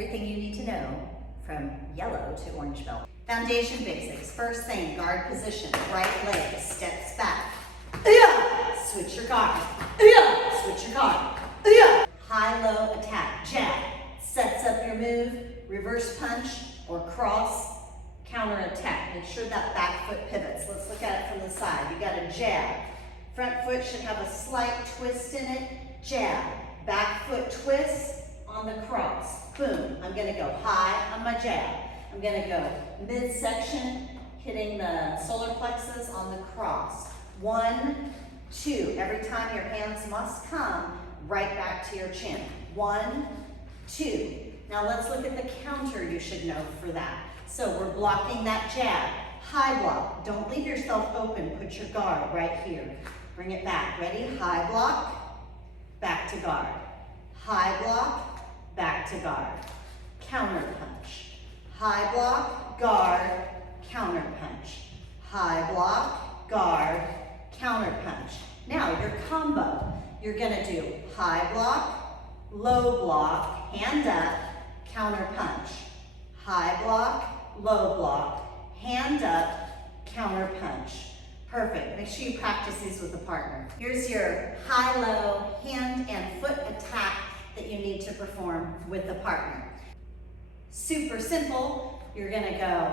everything you need to know from yellow to orange belt. Foundation basics. First thing, guard position. Right leg steps back. Switch your guard. Switch your guard. High-low attack. Jab. Sets up your move. Reverse punch or cross. Counter attack. Make sure that back foot pivots. Let's look at it from the side. You got a jab. Front foot should have a slight twist in it. Jab. Back foot twist on the cross. Boom. I'm going to go high on my jab. I'm going to go midsection, hitting the solar plexus on the cross. 1, 2. Every time your hands must come right back to your chin. 1, 2. Now let's look at the counter you should know for that. So we're blocking that jab. High block. Don't leave yourself open. Put your guard right here. Bring it back. Ready? High block, back to guard. High block, back to guard. Counter punch. High block, guard, counter punch. High block, guard, counter punch. Now your combo. You're going to do high block, low block, hand up, counter punch. High block, low block, hand up, counter punch. Perfect. Make sure you practice these with a partner. Here's your high-low hand and foot attack that you need to perform with a partner. Super simple. You're going to go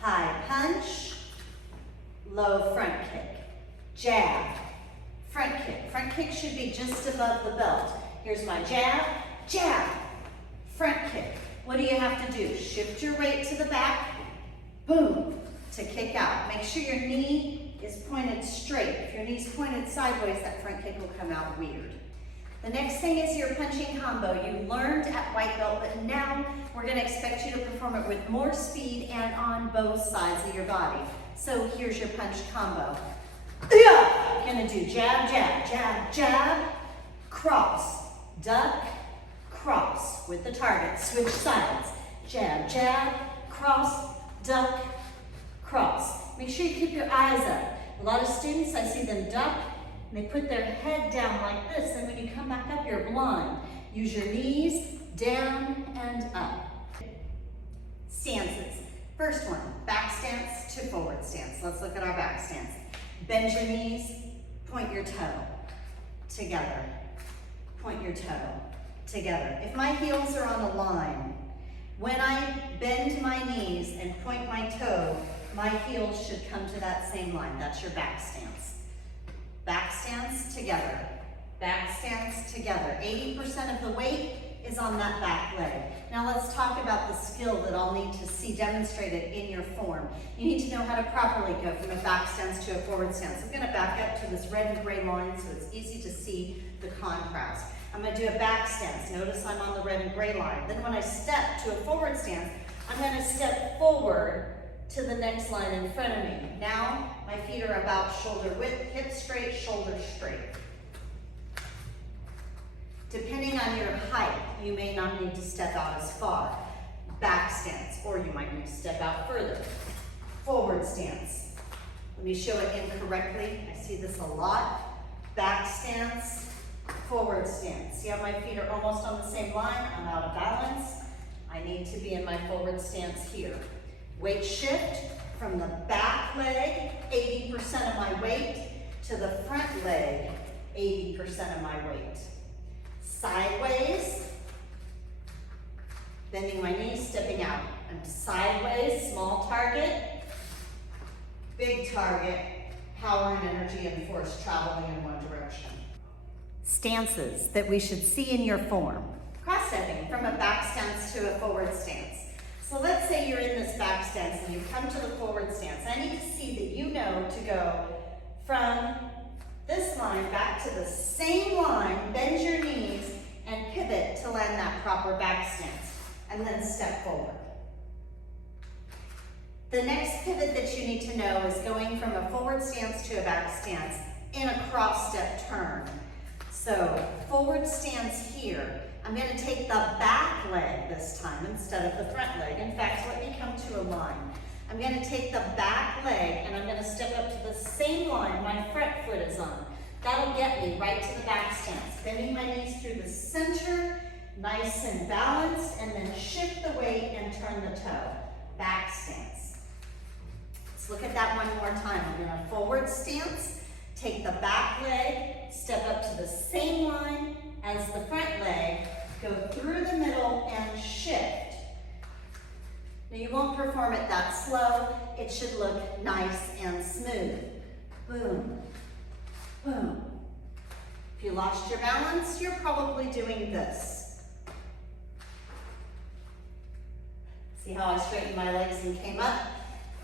high punch, low front kick, jab, front kick. Front kick should be just above the belt. Here's my jab, jab, front kick. What do you have to do? Shift your weight to the back, boom, to kick out. Make sure your knee is pointed straight. If your knee's pointed sideways, that front kick will come out weird. The next thing is your punching combo. You learned at white belt, but now we're going to expect you to perform it with more speed and on both sides of your body. So here's your punch combo. You're going to do jab, jab, jab, jab, cross, duck, cross with the target. Switch sides. Jab, jab, cross, duck, cross. Make sure you keep your eyes up. A lot of students, I see them duck, and they put their head down like this, and when you come back up, you're blind. Use your knees down and up. Stances. First one, back stance to forward stance. Let's look at our back stance. Bend your knees, point your toe together. Point your toe together. If my heels are on a line, when I bend my knees and point my toe, my heels should come to that same line. That's your back stance. Back stance together. Back stance together. 80% of the weight is on that back leg. Now let's talk about the skill that I'll need to see demonstrated in your form. You need to know how to properly go from a back stance to a forward stance. I'm going to back up to this red and gray line so it's easy to see the contrast. I'm going to do a back stance. Notice I'm on the red and gray line. Then when I step to a forward stance, I'm going to step forward to the next line in front of me. Now my feet are about shoulder width, hips straight, shoulders straight. Depending on your height, you may not need to step out as far. Back stance, or you might need to step out further. Forward stance. Let me show it incorrectly. I see this a lot. Back stance, forward stance. See how my feet are almost on the same line? I'm out of balance. I need to be in my forward stance here. Weight shift from the back leg, 80% of my weight, to the front leg, 80% of my weight. Sideways, bending my knees, stepping out. I'm sideways, small target, big target, power and energy and force traveling in one direction. Stances that we should see in your form. Cross-stepping from a back stance to a forward stance. So let's say you're in this back stance and you come to the forward stance. I need to see that you know to go from this line back to the same line, bend your knees, and pivot to land that proper back stance, and then step forward. The next pivot that you need to know is going from a forward stance to a back stance in a cross-step turn. So forward stance here. I'm going to take the back leg this time instead of the front leg. In fact, let me come to a line. I'm going to take the back leg and I'm going to step up to the same line my front foot is on. That'll get me right to the back stance. Bending my knees through the center, nice and balanced, and then shift toe. Back stance. Let's look at that one more time. We're in a forward stance. Take the back leg, step up to the same line as the front leg, go through the middle and shift. Now you won't perform it that slow. It should look nice and smooth. Boom, boom. If you lost your balance, you're probably doing this. See how I straightened my legs and came up?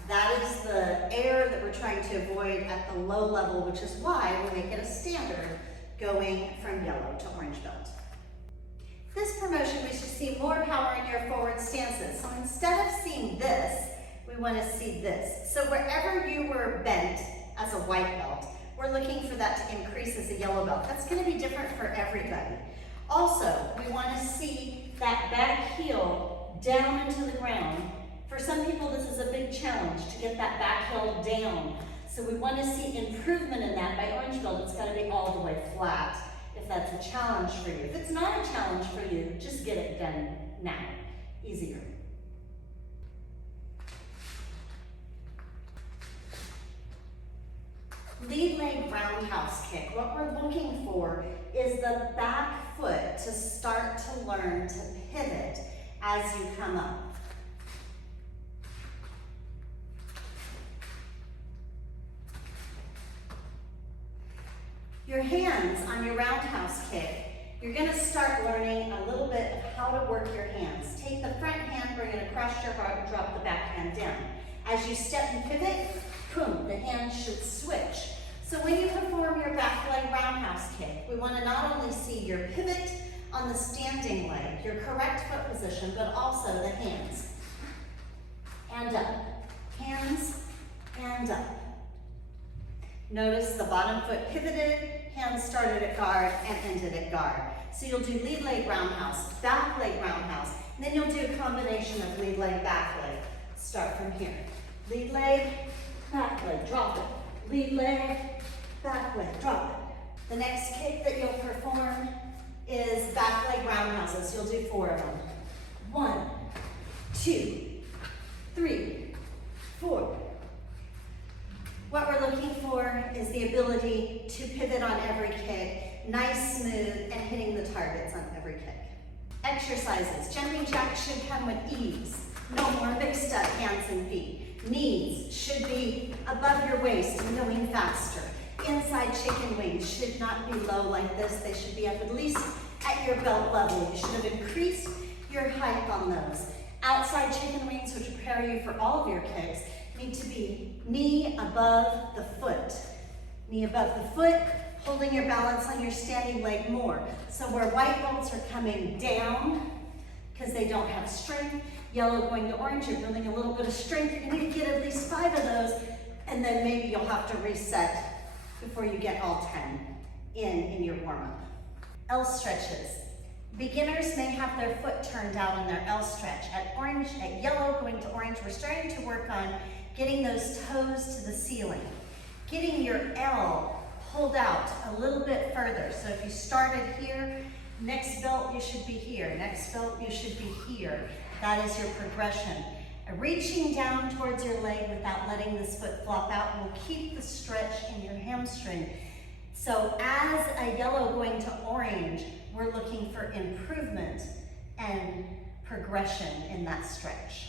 That is the air that we're trying to avoid at the low level, which is why we make it a standard going from yellow to orange belt. This promotion, we should see more power in your forward stances. So instead of seeing this, we want to see this. So wherever you were bent as a white belt, we're looking for that to increase as a yellow belt. That's going to be different for everybody. Also, we want to see that back heel down into the ground. For some people, this is a big challenge to get that back heel down. So we want to see improvement in that. By orange belt, it's got to be all the way flat if that's a challenge for you. If it's not a challenge for you, just get it done now. Easier. Lead leg roundhouse kick. What we're looking for is the back foot to start to learn to pivot as you come up. Your hands on your roundhouse kick, you're going to start learning a little bit of how to work your hands. Take the front hand, bring it across your heart, and drop the back hand down. As you step and pivot, boom, the hand should switch. So when you perform your back leg roundhouse kick, we want to not only see your pivot on the standing leg, your correct foot position, but also the hands. And up. Hands and up. Notice the bottom foot pivoted, hands started at guard and ended at guard. So you'll do lead leg roundhouse, back leg roundhouse, and then you'll do a combination of lead leg, back leg. Start from here. Lead leg, back leg, drop it. Lead leg, back leg, drop it. The next kick that you'll perform is back leg roundhouses. You'll do 4 of them. 1, 2, 3, 4. What we're looking for is the ability to pivot on every kick, nice, smooth, and hitting the targets on every kick. Exercises. Jumping jacks should come with ease. No more mixed up hands and feet. Knees should be above your waist and going faster. Inside chicken wings should not be low like this. They should be up at least at your belt level. You should have increased your height on those. Outside chicken wings, which prepare you for all of your kicks, need to be knee above the foot. Knee above the foot, holding your balance on your standing leg more. So where white belts are coming down because they don't have strength, yellow going to orange, you're building a little bit of strength. You're going to get at least 5 of those, and then maybe you'll have to reset before you get all 10 in your warm-up. L stretches. Beginners may have their foot turned out on their L stretch. At yellow going to orange, we're starting to work on getting those toes to the ceiling. Getting your L pulled out a little bit further. So if you started here, next belt you should be here. Next belt you should be here. That is your progression. Reaching down towards your leg without letting this foot flop out will keep the stretch in your hamstring. So as a yellow going to orange, we're looking for improvement and progression in that stretch.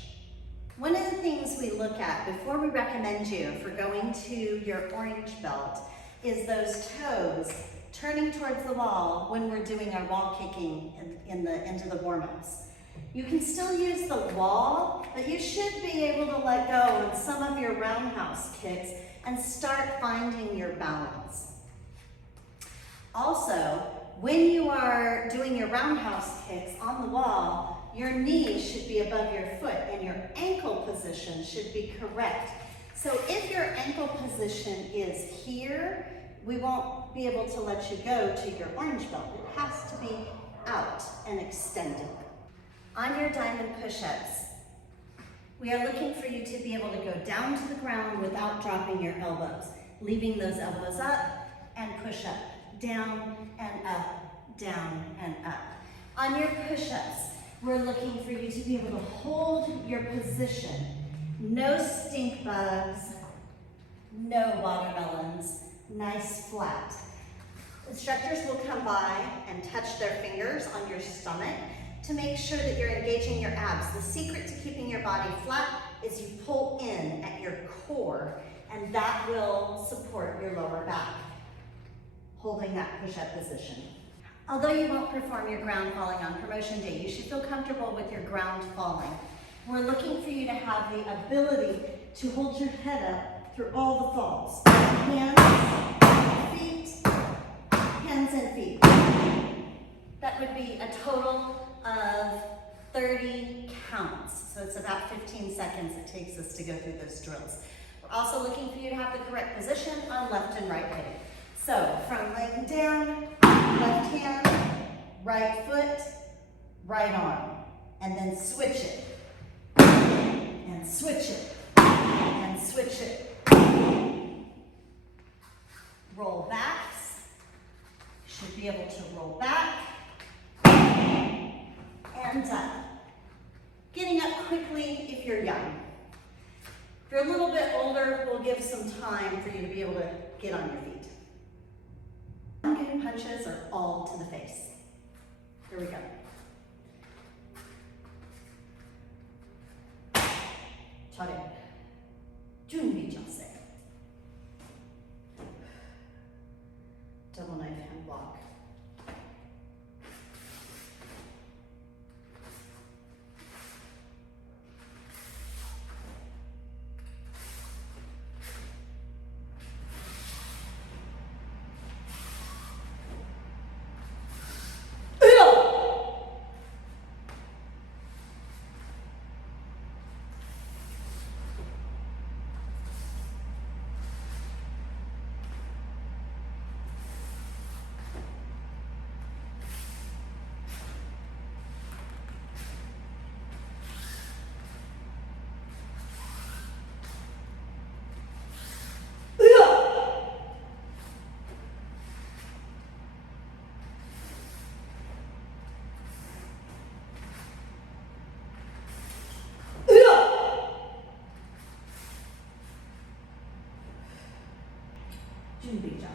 One of the things we look at before we recommend you for going to your orange belt is those toes turning towards the wall when we're doing our wall kicking into the warm-ups. You can still use the wall, but you should be able to let go in some of your roundhouse kicks and start finding your balance. Also, when you are doing your roundhouse kicks on the wall, your knee should be above your foot and your ankle position should be correct. So if your ankle position is here, we won't be able to let you go to your orange belt. It has to be out and extended. On your diamond push-ups, we are looking for you to be able to go down to the ground without dropping your elbows, leaving those elbows up and push up, down and up, down and up. On your push-ups, We're looking for you to be able to hold your position. No stink bugs, no watermelons, nice flat. Instructors will come by and touch their fingers on your stomach to make sure that you're engaging your abs. The secret to keeping your body flat is you pull in at your core, and that will support your lower back, holding that push-up position. Although you won't perform your ground falling on promotion day, you should feel comfortable with your ground falling. We're looking for you to have the ability to hold your head up through all the falls. Hands, feet, hands and feet. That would be a total of 30 counts. So it's about 15 seconds it takes us to go through those drills. We're also looking for you to have the correct position on left and right leg. So from laying down, left hand, right foot, right arm, and then switch it, and switch it, and switch it. Roll backs. Should be able to roll back and up. Getting up quickly if you're young. If you're a little bit older, we'll give some time for you to be able to get on your feet. Good punches are all to the face. Here we go. Chare. Junbi jase. Double knife hand block. Junbi jase.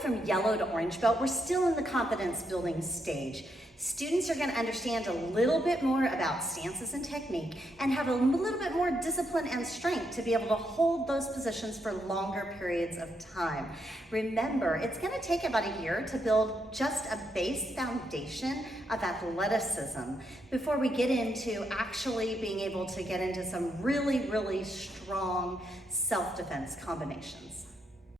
From yellow to orange belt, we're still in the confidence building stage. Students are going to understand a little bit more about stances and technique and have a little bit more discipline and strength to be able to hold those positions for longer periods of time. Remember, it's going to take about a year to build just a base foundation of athleticism before we get into actually being able to get into some really, really strong self-defense combinations.